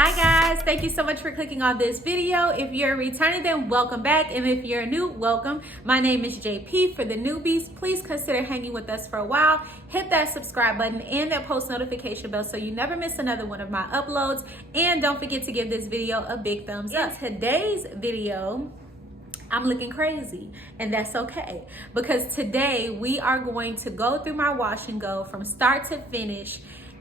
Hi guys, thank you so much for clicking on this video. If you're returning, then welcome back, and if you're new, welcome. My name is JP. For the newbies, please consider hanging with us for a while. Hit that subscribe button and that post notification bell so you never miss another one of my uploads, and don't forget to give this video a big thumbs up. In today's video, I'm looking crazy, and that's okay, because today we are going to go through my wash and go from start to finish.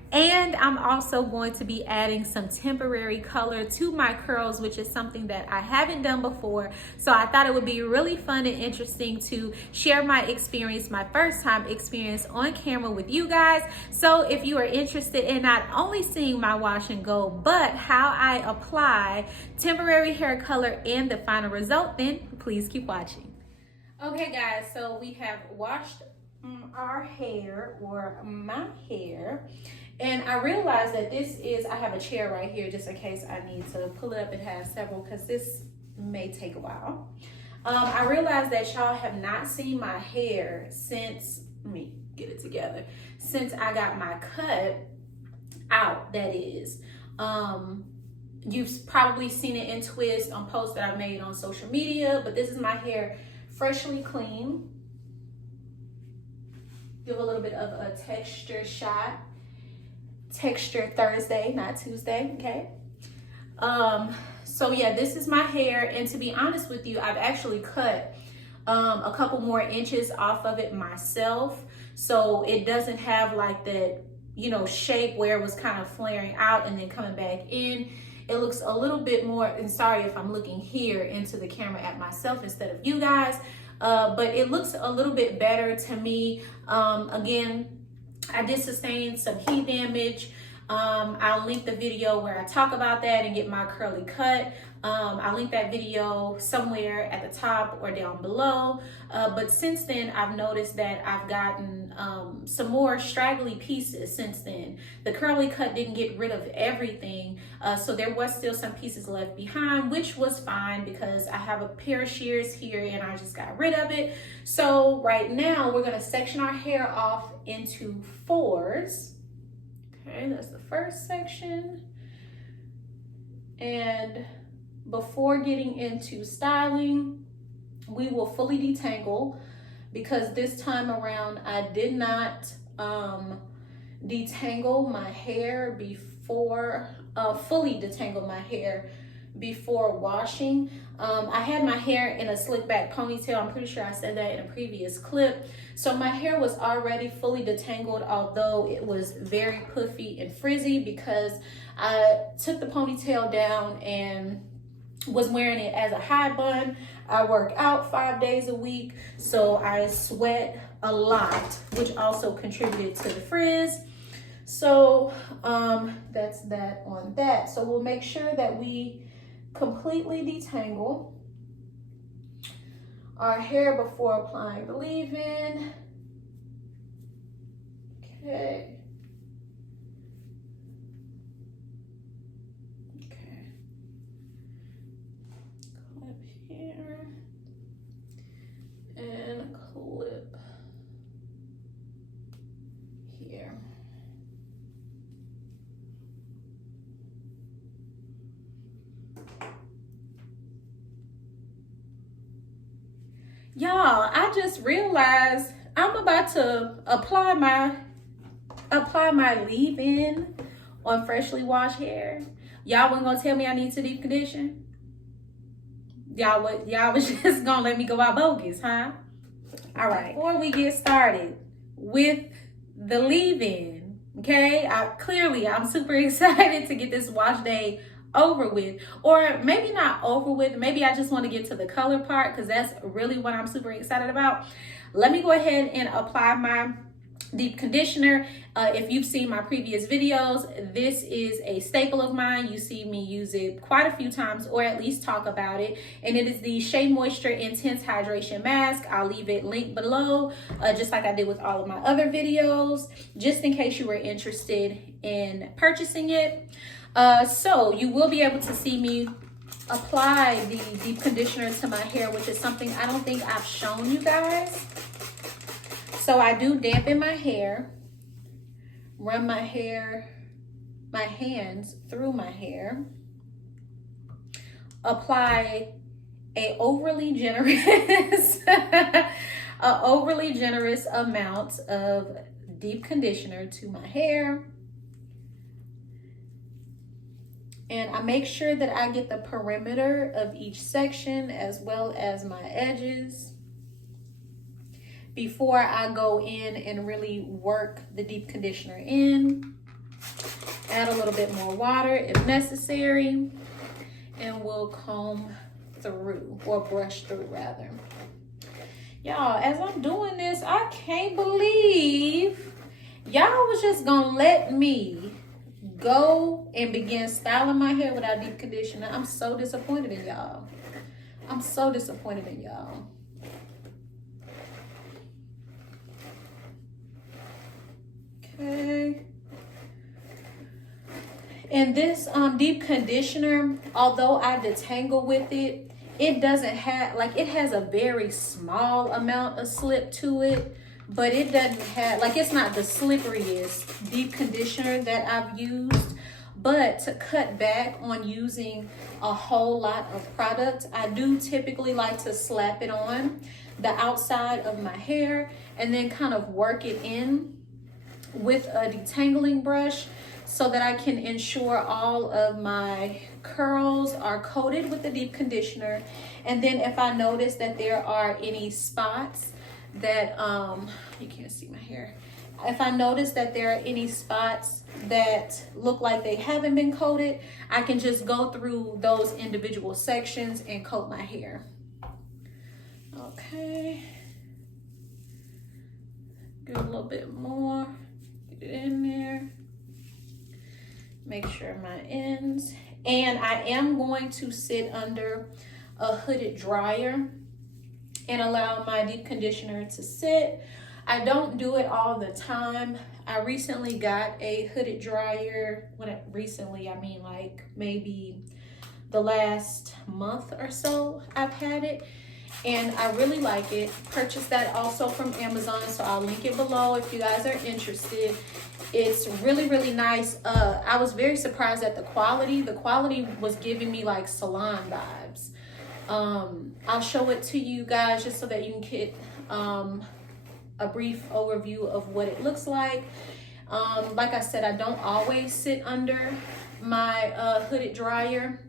And I'm also going to be adding some temporary color to my curls, which is something that I haven't done before. So I thought it would be really fun and interesting to share my experience, my first time experience on camera with you guys. So if you are interested in not only seeing my wash and go, but how I apply temporary hair color and the final result, then please keep watching. Okay guys, so we have washed our hair, or my hair, and I realized that I have a chair right here just in case I need to pull it up and have several, because this may take a while. I realized that y'all have not seen my hair since, let me get it together, since I got my cut out, that is. You've probably seen it in twists on posts that I've made on social media, but this is my hair freshly clean. Give a little bit of a texture shot. Texture Thursday, not Tuesday, okay? So yeah, this is my hair, and to be honest with you, I've actually cut a couple more inches off of it myself, so it doesn't have like that, you know, shape where it was kind of flaring out and then coming back in. It looks a little bit more, and sorry if I'm looking here into the camera at myself instead of you guys, but it looks a little bit better to me. Again, I did sustain some heat damage. I'll link the video where I talk about that and get my curly cut. I'll link that video somewhere at the top or down below. But since then, I've noticed that I've gotten some more straggly pieces since then. The curly cut didn't get rid of everything, so there was still some pieces left behind, which was fine because I have a pair of shears here and I just got rid of it. So right now, we're gonna section our hair off into fours. Okay, that's the first section. And before getting into styling, we will fully detangle, because this time around I did not detangle my hair before, fully detangle my hair before washing. I had my hair in a slick back ponytail. I'm pretty sure I said that in a previous clip. So my hair was already fully detangled, although it was very puffy and frizzy because I took the ponytail down and was wearing it as a high bun. I work out 5 days a week, so I sweat a lot, which also contributed to the frizz. So that's that on that. So we'll make sure that we completely detangle our hair before applying the leave-in. Okay. Okay. Clip here and clip here. Y'all, I just realized I'm about to apply my leave-in on freshly washed hair. Y'all wasn't gonna tell me I need to deep condition? Y'all was just gonna let me go out bogus, huh? All right, before we get started with the leave-in, okay, I'm super excited to get this wash day over with, or maybe not over with. Maybe I just want to get to the color part, because that's really what I'm super excited about. Let me go ahead and apply my deep conditioner. If you've seen my previous videos, this is a staple of mine. You see me use it quite a few times, or at least talk about it, and it is the Shea Moisture Intense Hydration Mask. I'll leave it linked below, just like I did with all of my other videos, just in case you were interested in purchasing it. So you will be able to see me apply the deep conditioner to my hair, which is something I don't think I've shown you guys. So I do dampen my hair, run my hair my hands through my hair, apply a overly generous amount of deep conditioner to my hair. And I make sure that I get the perimeter of each section as well as my edges before I go in and really work the deep conditioner in. Add a little bit more water if necessary, and we'll comb through, or brush through rather. Y'all, as I'm doing this, I can't believe y'all was just gonna let me go and begin styling my hair without deep conditioner. I'm so disappointed in y'all. I'm so disappointed in y'all. Okay. And this deep conditioner, although I detangle with it, it doesn't have, like, it has a very small amount of slip to it. But it doesn't have, like, it's not the slipperiest deep conditioner that I've used. But to cut back on using a whole lot of product, I do typically like to slap it on the outside of my hair and then kind of work it in with a detangling brush so that I can ensure all of my curls are coated with the deep conditioner. And then if I notice that there are any spots that you can't see my hair, if I notice that there are any spots that look like they haven't been coated, I can just go through those individual sections and coat my hair. Okay, do a little bit more, get it in there, make sure my ends. And I am going to sit under a hooded dryer and allow my deep conditioner to sit. I don't do it all the time. I recently got a hooded dryer. Recently, I mean like maybe the last month or so I've had it, and I really like it. Purchased that also from Amazon, so I'll link it below if you guys are interested. It's really, really nice. I was very surprised at the quality. The quality was giving me like salon vibes. I'll show it to you guys just so that you can get a brief overview of what it looks like. Like I said, I don't always sit under my hooded dryer.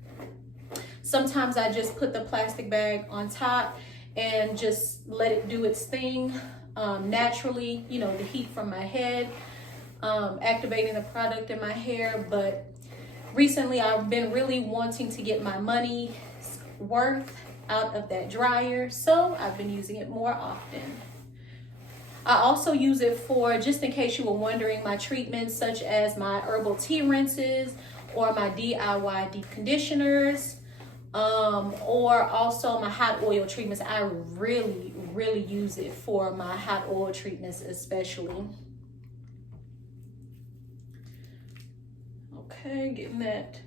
Sometimes I just put the plastic bag on top and just let it do its thing naturally, you know, the heat from my head, activating the product in my hair. But recently I've been really wanting to get my money worth out of that dryer, so I've been using it more often. I also use it for, just in case you were wondering, my treatments such as my herbal tea rinses or my DIY deep conditioners, or also my hot oil treatments. I really, really use it for my hot oil treatments especially. Okay, getting that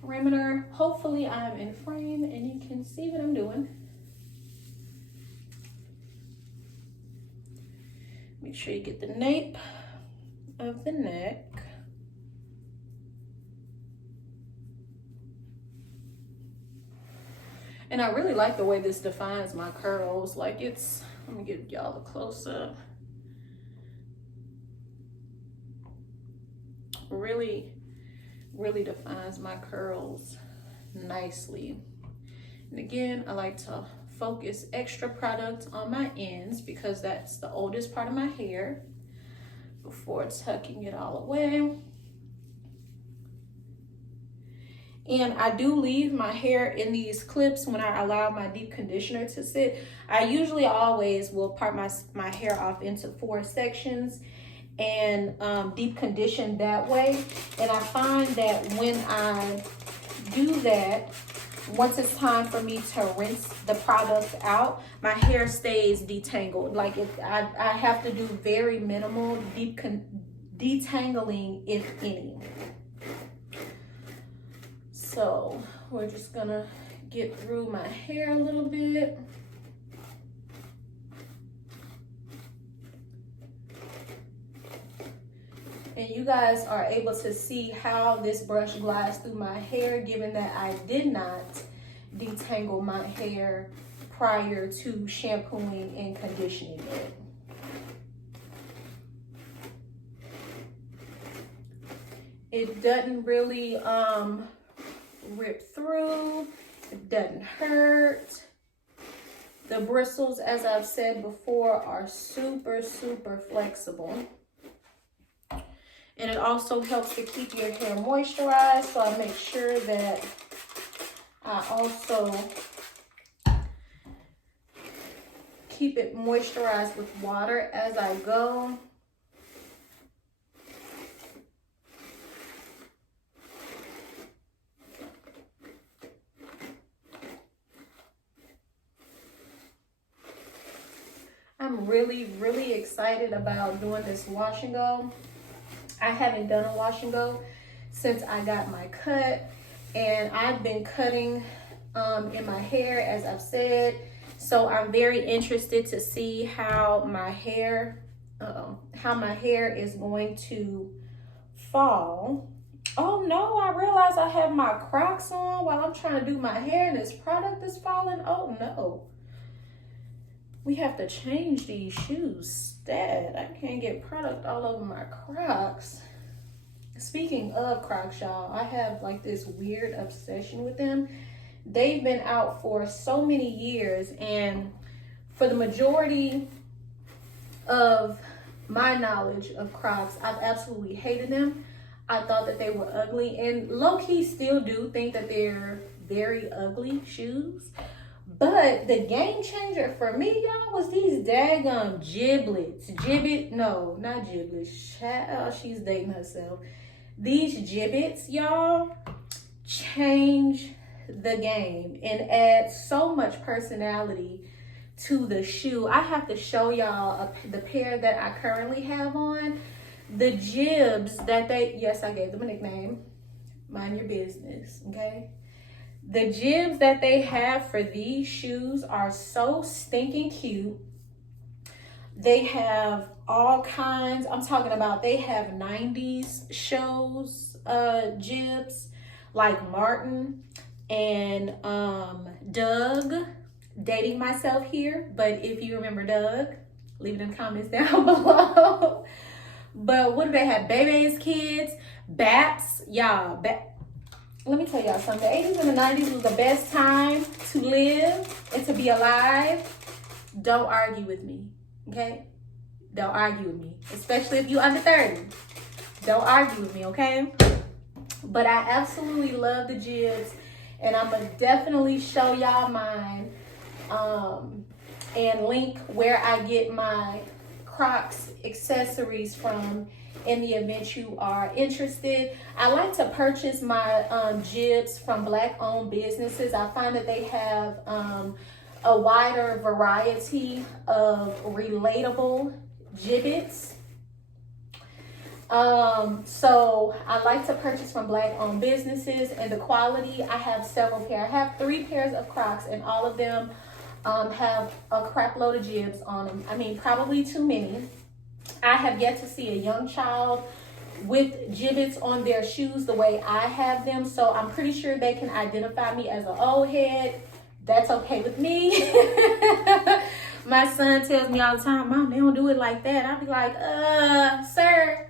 perimeter. Hopefully I'm in frame and you can see what I'm doing. Make sure you get the nape of the neck. And I really like the way this defines my curls. Like, it's, let me give y'all a close up. Really, really defines my curls nicely. And again, I like to focus extra product on my ends because that's the oldest part of my hair before tucking it all away. And I do leave my hair in these clips when I allow my deep conditioner to sit. I usually always will part my hair off into 4 sections and deep condition that way. And I find that when I do that, once it's time for me to rinse the product out, my hair stays detangled. Like, I have to do very minimal detangling, if any. So we're just gonna get through my hair a little bit. And you guys are able to see how this brush glides through my hair, given that I did not detangle my hair prior to shampooing and conditioning it. It doesn't really rip through, it doesn't hurt. The bristles, as I've said before, are super, super flexible. And it also helps to keep your hair moisturized, so I make sure that I also keep it moisturized with water as I go. I'm really, really excited about doing this wash and go. I haven't done a wash and go since I got my cut, and I've been cutting in my hair, as I've said. So I'm very interested to see how my hair is going to fall. Oh no, I realize I have my Crocs on while I'm trying to do my hair and this product is falling. Oh no. We have to change these shoes. Stat, I can't get product all over my Crocs. Speaking of Crocs, y'all, I have like this weird obsession with them. They've been out for so many years, and for the majority of my knowledge of Crocs, I've absolutely hated them. I thought that they were ugly, and low-key still do think that they're very ugly shoes. But the game changer for me, y'all, was these daggum giblets. No, not giblets. Child, she's dating herself. These gibbets, y'all, change the game and add so much personality to the shoe. I have to show y'all the pair that I currently have on. The jibs that yes, I gave them a nickname. Mind your business, okay? The jibs that they have for these shoes are so stinking cute. They have all kinds. I'm talking about, they have 90s shows jibs like Martin and Doug. Dating myself here, but if you remember Doug, leave it in the comments down below. But what do they have? Bebe's Kids, Baps, y'all. Let me tell y'all something. The 80s and the 90s was the best time to live and to be alive. Don't argue with me, okay? Don't argue with me, especially if you're under 30. Don't argue with me, okay? But I absolutely love the jibs, and I'm gonna definitely show y'all mine and link where I get my Crocs accessories from in the event you are interested. I like to purchase my jibs from Black-owned businesses. I find that they have a wider variety of relatable gibbets. So I like to purchase from Black-owned businesses, and the quality, I have several pairs. I have 3 pairs of Crocs, and all of them have a crap load of jibs on them. I mean, probably too many. I have yet to see a young child with gibbets on their shoes the way I have them, so I'm pretty sure they can identify me as an old head. That's okay with me. My son tells me all the time, Mom, they don't do it like that. I'll be like, sir,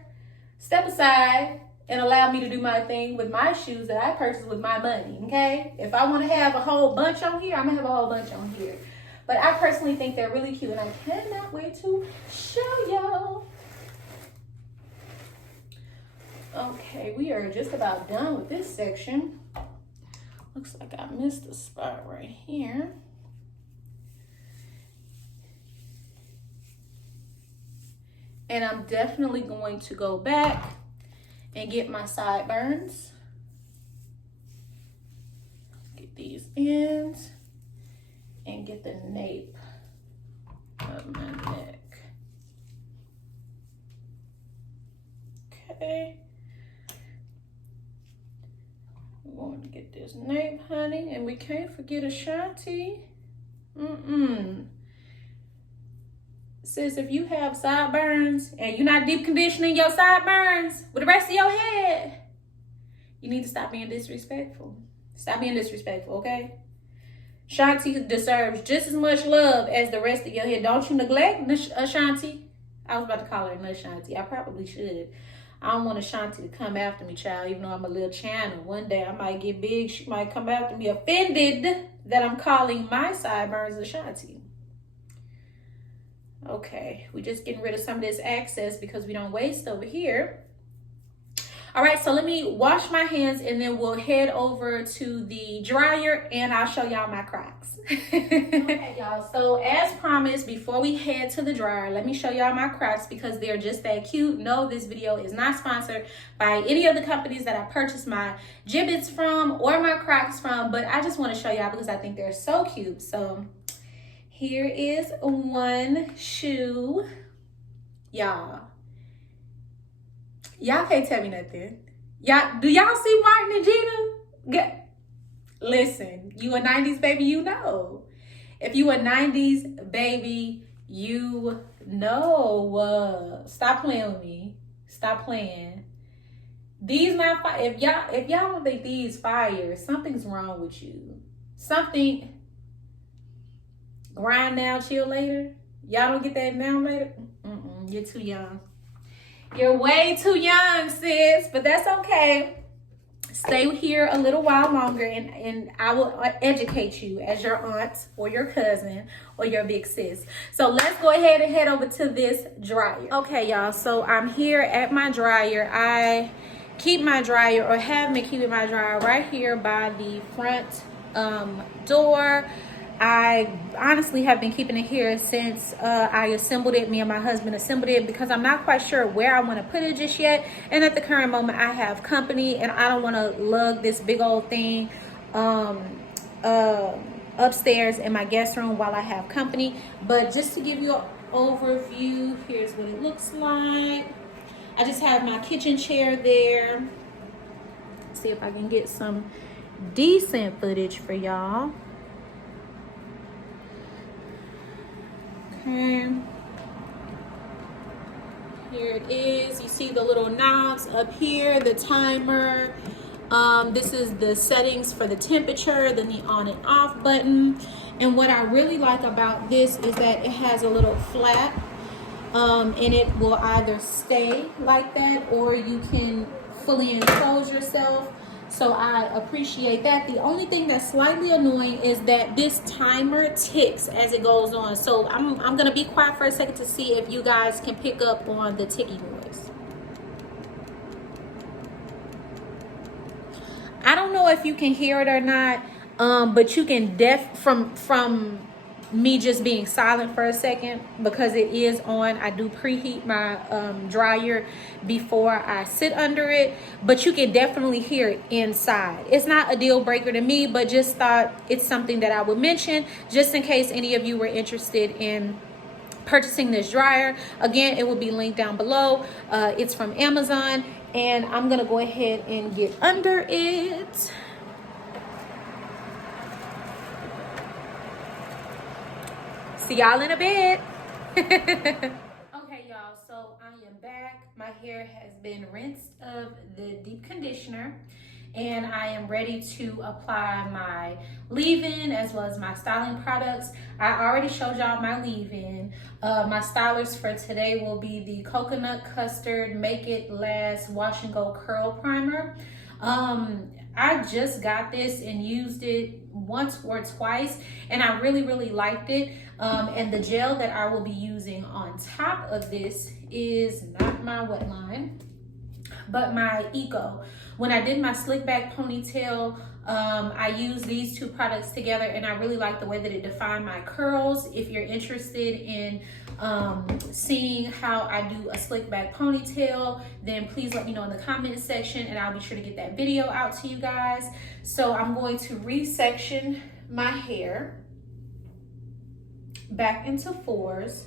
step aside and allow me to do my thing with my shoes that I purchased with my money, okay? If I want to have a whole bunch on here, I'm going to have a whole bunch on here. But I personally think they're really cute, and I cannot wait to show y'all. Okay, we are just about done with this section. Looks like I missed a spot right here. And I'm definitely going to go back and get my sideburns. Get these ends and get the nape of my neck. Okay. We're going to get this nape, honey, and we can't forget Ashanti. Sis, if you have sideburns and you're not deep conditioning your sideburns with the rest of your head, you need to stop being disrespectful. Stop being disrespectful, okay? Shanti deserves just as much love as the rest of your head. Don't you neglect Shanti. I was about to call her Shanti. I probably should. I don't want Ashanti to come after me, child, even though I'm a little channel. One day I might get big. She might come after me offended that I'm calling my sideburns Ashanti. Okay, we're just getting rid of some of this excess because we don't waste over here. All right, so let me wash my hands and then we'll head over to the dryer and I'll show y'all my Crocs. Okay, y'all, so as promised, before we head to the dryer, let me show y'all my Crocs because they're just that cute. No, this video is not sponsored by any of the companies that I purchased my Jibbits from or my Crocs from, but I just want to show y'all because I think they're so cute. So here is one shoe, y'all. Y'all can't tell me nothing. Y'all, do y'all see Martin and Gina? Listen, you a 90s baby, you know. If you a 90s baby, you know. Stop playing with me. Stop playing. These not fire. If y'all don't think these fire, something's wrong with you. Something. Grind now, chill later. Y'all don't get that now later? You're too young. You're way too young, sis, but that's okay. Stay here a little while longer and I will educate you as your aunt or your cousin or your big sis. So let's go ahead and head over to this dryer. Okay, y'all, so I'm here at my dryer. I keep my dryer or have been keeping my dryer right here by the front door. I honestly have been keeping it here since I assembled it. Me and my husband assembled it because I'm not quite sure where I want to put it just yet. And at the current moment, I have company and I don't want to lug this big old thing upstairs in my guest room while I have company. But just to give you an overview, here's what it looks like. I just have my kitchen chair there. Let's see if I can get some decent footage for y'all. Here it is. You see the little knobs up here, the timer. This is the settings for the temperature, then the on and off button. And what I really like about this is that it has a little flap and it will either stay like that or you can fully enclose yourself. So I appreciate that. The only thing that's slightly annoying is that this timer ticks as it goes on. So I'm gonna be quiet for a second to see if you guys can pick up on the ticky noise. I don't know if you can hear it or not, but you can from me just being silent for a second because it is on. I do preheat my dryer before I sit under it, but you can definitely hear it inside. It's not a deal breaker to me, but just thought it's something that I would mention just in case any of you were interested in purchasing this dryer. Again, it will be linked down below. It's from Amazon and I'm gonna go ahead and get under it. See y'all in a bit. Okay, y'all, so I am back. My hair has been rinsed of the deep conditioner and I am ready to apply my leave-in as well as my styling products. I already showed y'all my leave-in. My stylers for today will be the Coconut Custard Make It Last Wash and Go Curl Primer. I just got this and used it once or twice and I really liked it. And the gel that I will be using on top of this is not my wet line, but my Eco. When I did my slick back ponytail, I used these two products together and I really like the way that it defined my curls. If you're interested in seeing how I do a slick back ponytail, then please let me know in the comment section and I'll be sure to get that video out to you guys. So I'm going to resection my hair back into fours.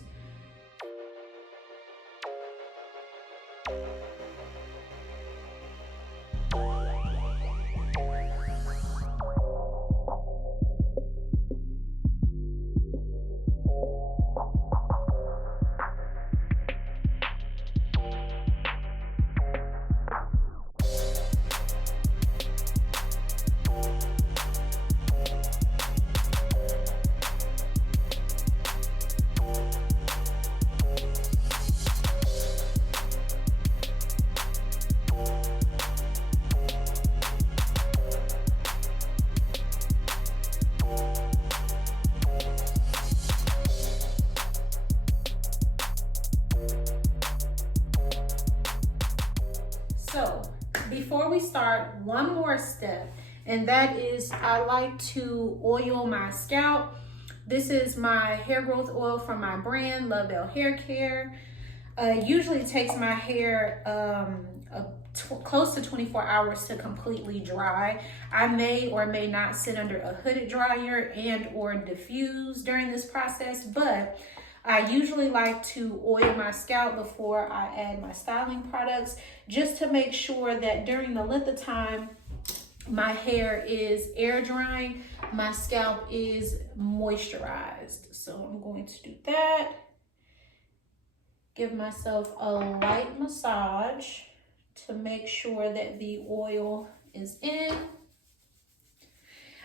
before we start, one more step, and that is I like to oil my scalp. This is my hair growth oil from my brand, Love Elle Hair Care. Usually takes my hair close to 24 hours to completely dry. I may or may not sit under a hooded dryer and or diffuse during this process, but I usually like to oil my scalp before I add my styling products, just to make sure that during the length of time my hair is air drying, my scalp is moisturized. So I'm going to do that. Give myself a light massage to make sure that the oil is in.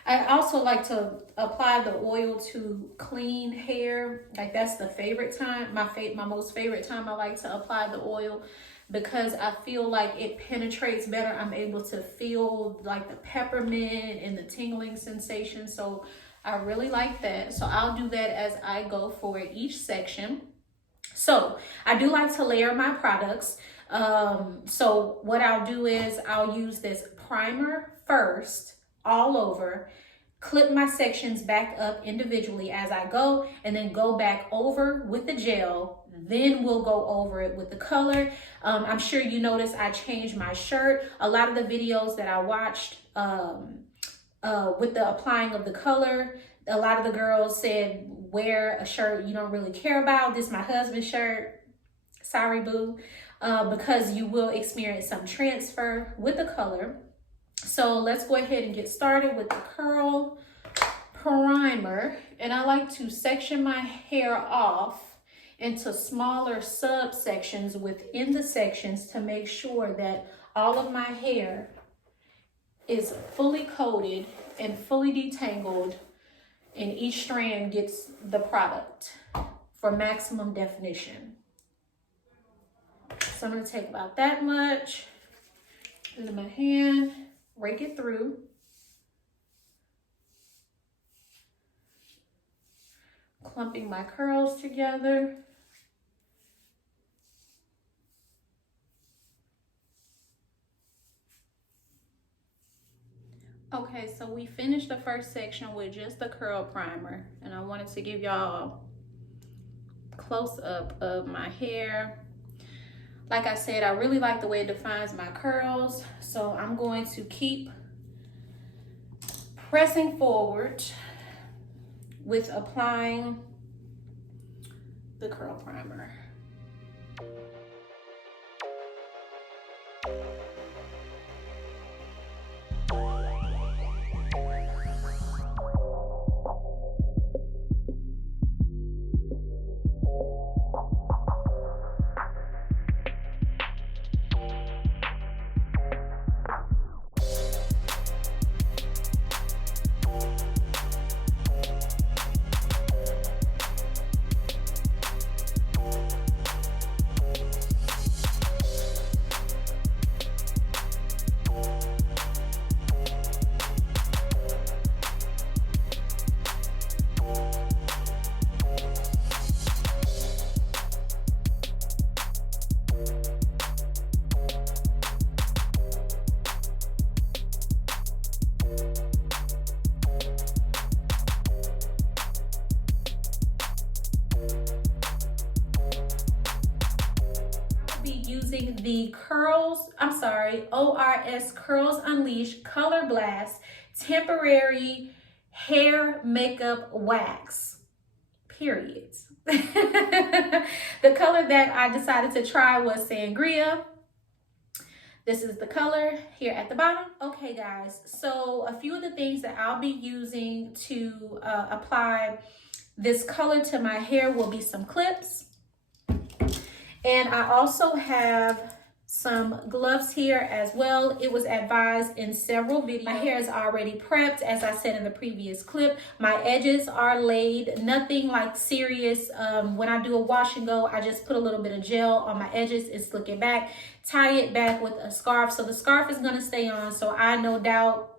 I also like to apply the oil to clean hair. Like that's the favorite time, my most favorite time I like to apply the oil, because I feel like it penetrates better. I'm able to feel like the peppermint and the tingling sensation. So I really like that. So I'll do that as I go for each section. So I do like to layer my products. So what I'll do is I'll use this primer first all over, clip my sections back up individually as I go, and then go back over with the gel. Then we'll go over it with the color. I'm sure you noticed I changed my shirt. A lot of the videos that I watched with the applying of the color, a lot of the girls said, wear a shirt you don't really care about. This is my husband's shirt. Sorry, boo. Because you will experience some transfer with the color. So let's go ahead and get started with the curl primer. And I like to section my hair off into smaller subsections within the sections to make sure that all of my hair is fully coated and fully detangled, and each strand gets the product for maximum definition. So I'm going to take about that much into my hand, rake it through. Clumping my curls together. Okay, so we finished the first section with just the curl primer, and I wanted to give y'all a close up of my hair. Like I said, I really like the way it defines my curls, so I'm going to keep pressing forward with applying the curl primer. The ORS Curls Unleashed Color Blast Temporary Hair Makeup Wax, period. The color that I decided to try was Sangria. This is the color here at the bottom. Okay, guys, so a few of the things that I'll be using to apply this color to my hair will be some clips. And I also have some gloves here as well. It was advised in several videos. My hair is already prepped, as I said in the previous clip. My edges are laid, nothing like serious. When I do a wash and go, I just put a little bit of gel on my edges and slick it back, tie it back with a scarf. So the scarf is gonna stay on, so I no doubt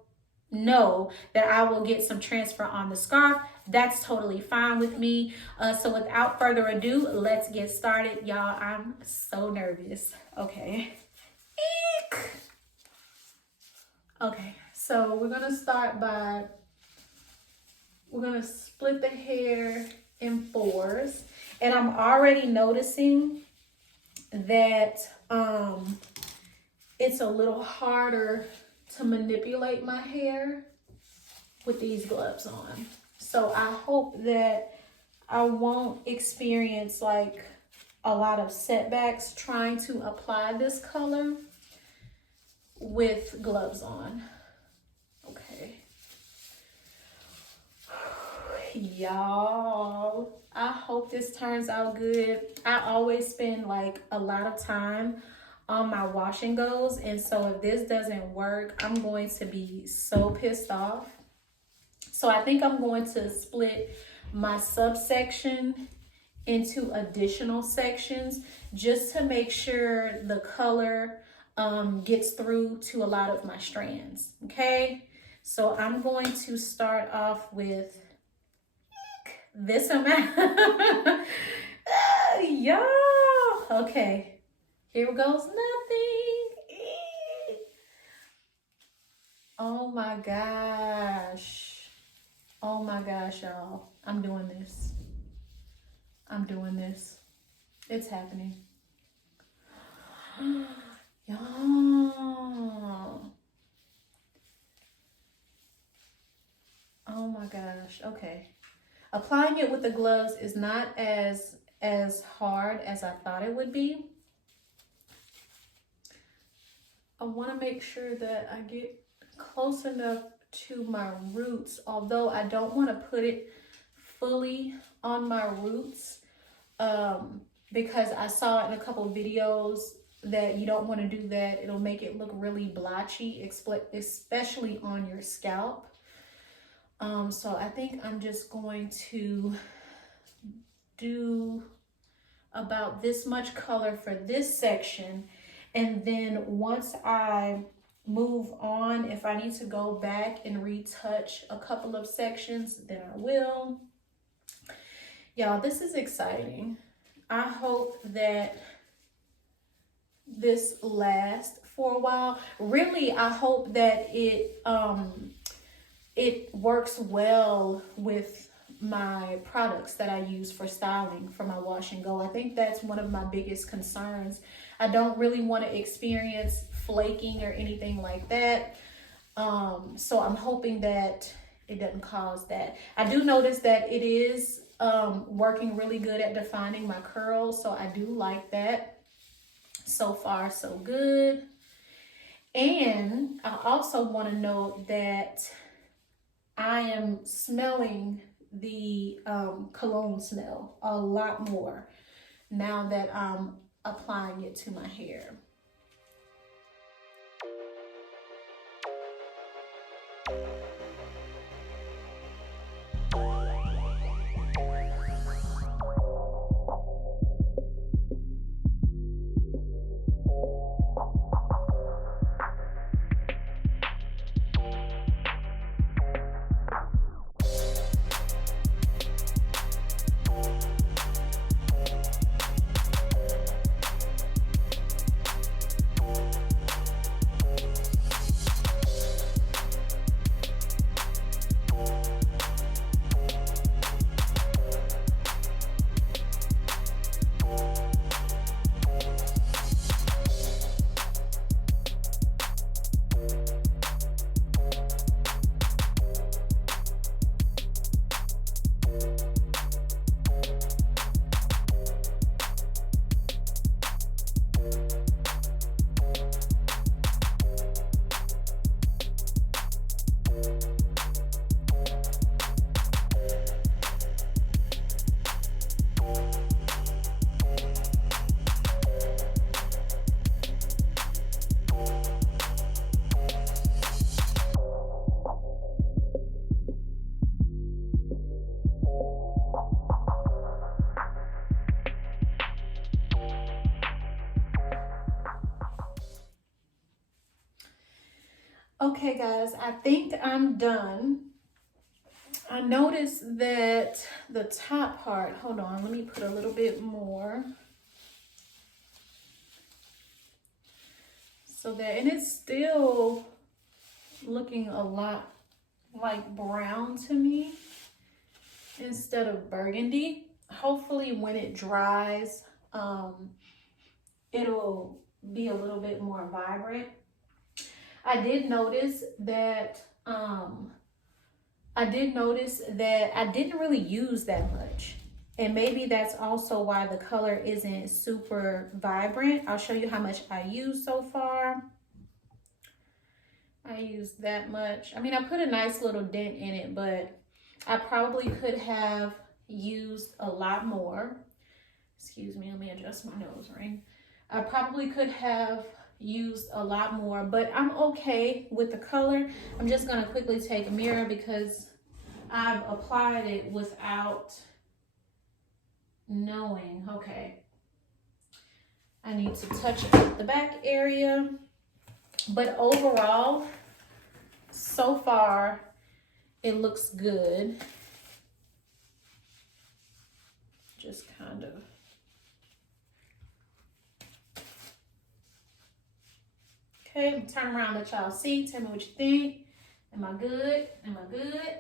know that I will get some transfer on the scarf. That's totally fine with me. So without further ado, let's get started. Y'all, I'm so nervous. Okay. Eek. Okay, so we're gonna start by, we're gonna split the hair in fours. And I'm already noticing that it's a little harder to manipulate my hair with these gloves on. So I hope that I won't experience like a lot of setbacks trying to apply this color with gloves on. Okay. Y'all, I hope this turns out good. I always spend like a lot of time on my wash and goes, and so if this doesn't work, I'm going to be so pissed off. So I think I'm going to split my subsection into additional sections just to make sure the color gets through to a lot of my strands. Okay, so I'm going to start off with this amount. Y'all, okay, here goes nothing. Oh my gosh, oh my gosh, y'all, I'm doing this. It's happening. Y'all, oh my gosh. Okay, applying it with the gloves is not as hard as I thought it would be. I want to make sure that I get close enough to my roots, although I don't want to put it fully on my roots because I saw in a couple of videos that you don't want to do that. It'll make it look really blotchy, especially on your scalp. So I think I'm just going to do about this much color for this section, and then once I move on, if I need to go back and retouch a couple of sections, then I will. Y'all, this is exciting. I hope that this lasts for a while. Really, I hope that it works well with my products that I use for styling for my wash and go. I think that's one of my biggest concerns. I don't really want to experience flaking or anything like that. So I'm hoping that it doesn't cause that. I do notice that it is working really good at defining my curls, so I do like that. So far, so good. And I also want to note that I am smelling the cologne smell a lot more now that I'm applying it to my hair. Okay guys, I think I'm done. I noticed that the top part, hold on, let me put a little bit more. So that, and it's still looking a lot like brown to me instead of burgundy. Hopefully when it dries, it'll be a little bit more vibrant. I did notice that I didn't really use that much. And maybe that's also why the color isn't super vibrant. I'll show you how much I used so far. I used that much. I mean, I put a nice little dent in it, but I probably could have used a lot more. Excuse me, let me adjust my nose ring. I probably could have used a lot more, but I'm okay with the color. I'm just gonna quickly take a mirror because I've applied it without knowing. Okay, I need to touch up the back area, but overall, so far, it looks good. Just kind of. Okay, turn around, let y'all see. Tell me what you think. Am I good? Am I good?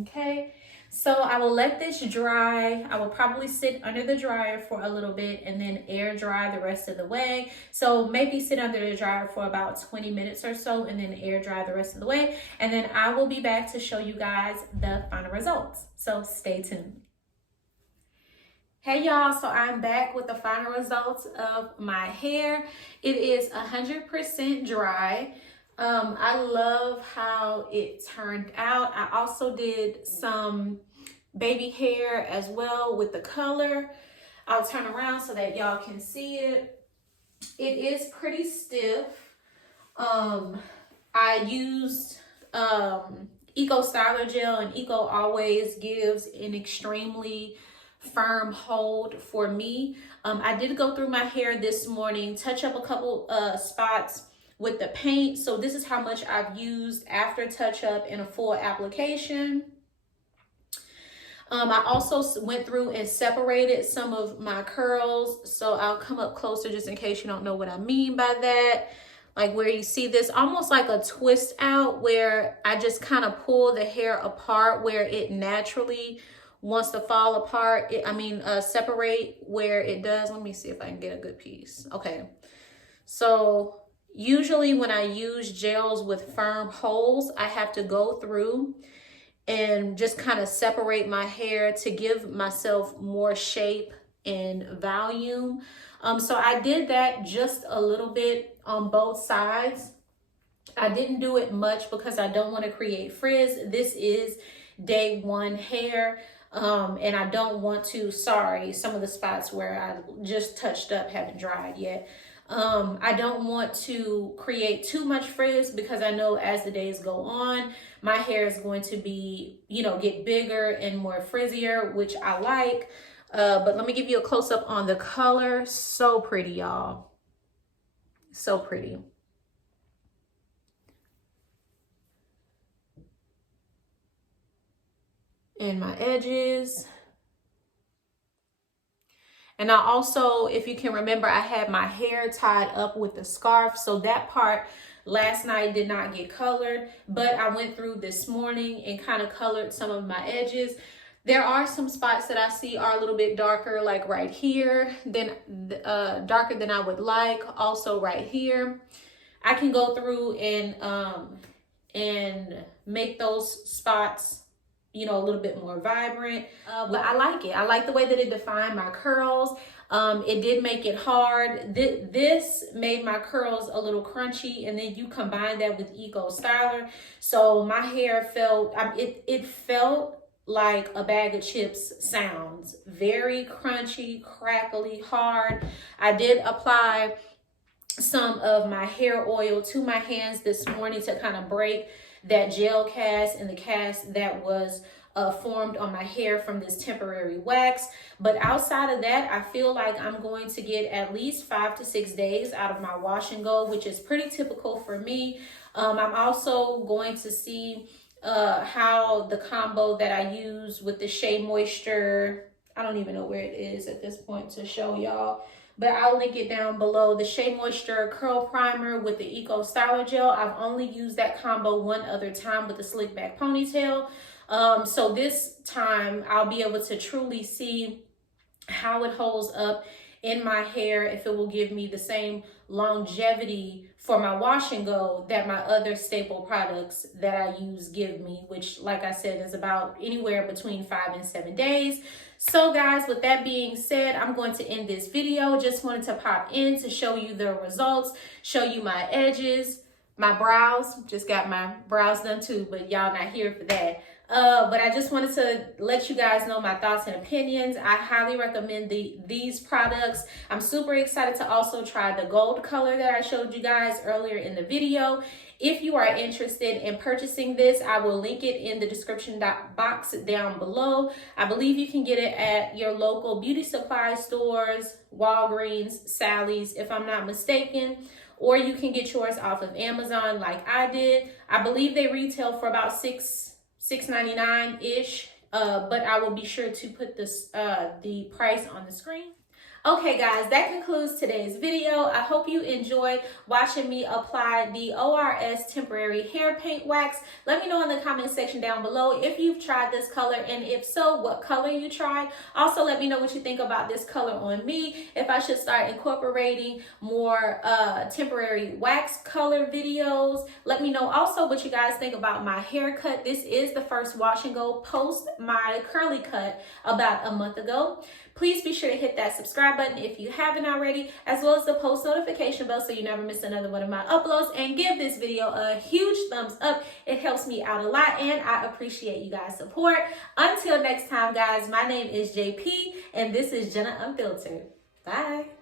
Okay, so I will let this dry. I will probably sit under the dryer for a little bit and then air dry the rest of the way. So maybe sit under the dryer for about 20 minutes or so and then air dry the rest of the way. And then I will be back to show you guys the final results. So stay tuned. Hey y'all, so I'm back with the final results of my hair. It is 100% dry. I love how it turned out. I also did some baby hair as well with the color. I'll turn around so that y'all can see it. It is pretty stiff. I used Eco Styler Gel, and Eco always gives an extremely firm hold for me. I did go through my hair this morning, touch up a couple spots with the paint. So this is how much I've used after touch up in a full application. I also went through and separated some of my curls. So I'll come up closer just in case you don't know what I mean by that. Like where you see this almost like a twist out where I just kind of pull the hair apart where it naturally wants to fall apart. Separate where it does. Let me see if I can get a good piece. Okay. So usually when I use gels with firm holes, I have to go through and just kind of separate my hair to give myself more shape and volume. So I did that just a little bit on both sides. I didn't do it much because I don't want to create frizz. This is day one hair. And I don't want to, some of the spots where I just touched up haven't dried yet. I don't want to create too much frizz because I know as the days go on, my hair is going to be, get bigger and more frizzier, which I like. But let me give you a close up on the color. So pretty, y'all. So pretty. And my edges. And I also, if you can remember, I had my hair tied up with a scarf. So that part last night did not get colored, but I went through this morning and kind of colored some of my edges. There are some spots that I see are a little bit darker, like right here, darker than I would like. Also right here. I can go through and make those spots a little bit more vibrant, but I like it. I like the way that it defined my curls. It did make it hard. This made my curls a little crunchy, and then you combine that with Eco Styler. So my hair felt, it felt like a bag of chips sounds. Very crunchy, crackly, hard. I did apply some of my hair oil to my hands this morning to kind of break that gel cast and the cast that was formed on my hair from this temporary wax. But outside of that, I feel like I'm going to get at least 5 to 6 days out of my wash and go, which is pretty typical for me. I'm also going to see how the combo that I use with the Shea Moisture, I don't even know where it is at this point to show y'all, but I'll link it down below. The Shea Moisture Curl Primer with the Eco Styler Gel. I've only used that combo one other time with the slick back ponytail. So this time I'll be able to truly see how it holds up in my hair, if it will give me the same longevity for my wash and go that my other staple products that I use give me, which, like I said, is about anywhere between 5 and 7 days. So guys, with that being said, I'm going to end this video. Just wanted to pop in to show you the results, show you my edges, my brows. Just got my brows done too, but y'all not here for that. But I just wanted to let you guys know my thoughts and opinions. I highly recommend these products. I'm super excited to also try the gold color that I showed you guys earlier in the video. If you are interested in purchasing this, I will link it in the description box down below. I believe you can get it at your local beauty supply stores, Walgreens, Sally's, if I'm not mistaken. Or you can get yours off of Amazon like I did. I believe they retail for about $6.99-ish, but I will be sure to put this the price on the screen. Okay guys, that concludes today's video. I hope you enjoyed watching me apply the ORS temporary hair paint wax. Let me know in the comment section down below if you've tried this color, and if so, what color you tried. Also, let me know what you think about this color on me, if I should start incorporating more temporary wax color videos. Let me know also what you guys think about my haircut. This is the first wash and go post my curly cut about a month ago. Please be sure to hit that subscribe button if you haven't already, as well as the post notification bell so you never miss another one of my uploads, and give this video a huge thumbs up. It helps me out a lot, and I appreciate you guys' support. Until next time, guys, my name is JP, and this is Jenna Unfiltered. Bye.